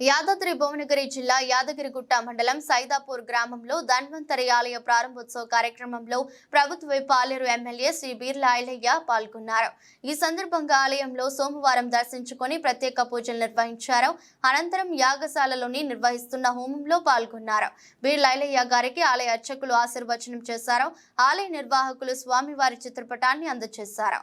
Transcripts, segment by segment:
యాదాద్రి భువనగిరి జిల్లా యాదగిరిగుట్ట మండలం సైదాపూర్ గ్రామంలో ధన్వంతరి ఆలయ ప్రారంభోత్సవ కార్యక్రమంలో ప్రభుత్వ పాలేరు ఎమ్మెల్యే శ్రీ బీర్లా ఐలయ్య పాల్గొన్నారు. ఈ సందర్భంగా ఆలయంలో సోమవారం దర్శించుకొని ప్రత్యేక పూజలు నిర్వహించారు. అనంతరం యాగశాలలోని నిర్వహిస్తున్న హోమంలో పాల్గొన్నారు. బీర్లైలయ్య గారికి ఆలయ అర్చకులు ఆశీర్వచనం చేశారు. ఆలయ నిర్వాహకులు స్వామివారి చిత్రపటాన్ని అందజేశారు.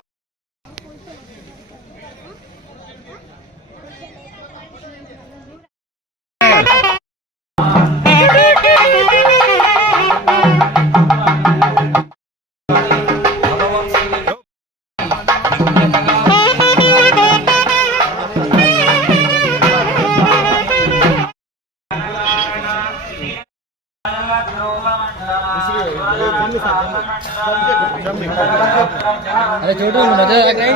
અરે જોડું મજા આ કઈ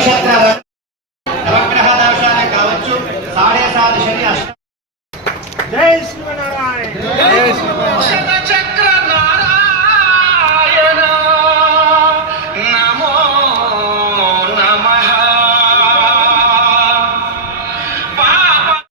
నక్షత్రాల నవగ్రహ దర్శనం కావచ్చు సాడే సాధు శని అష్ట జై శ్రీమన్నారాయణ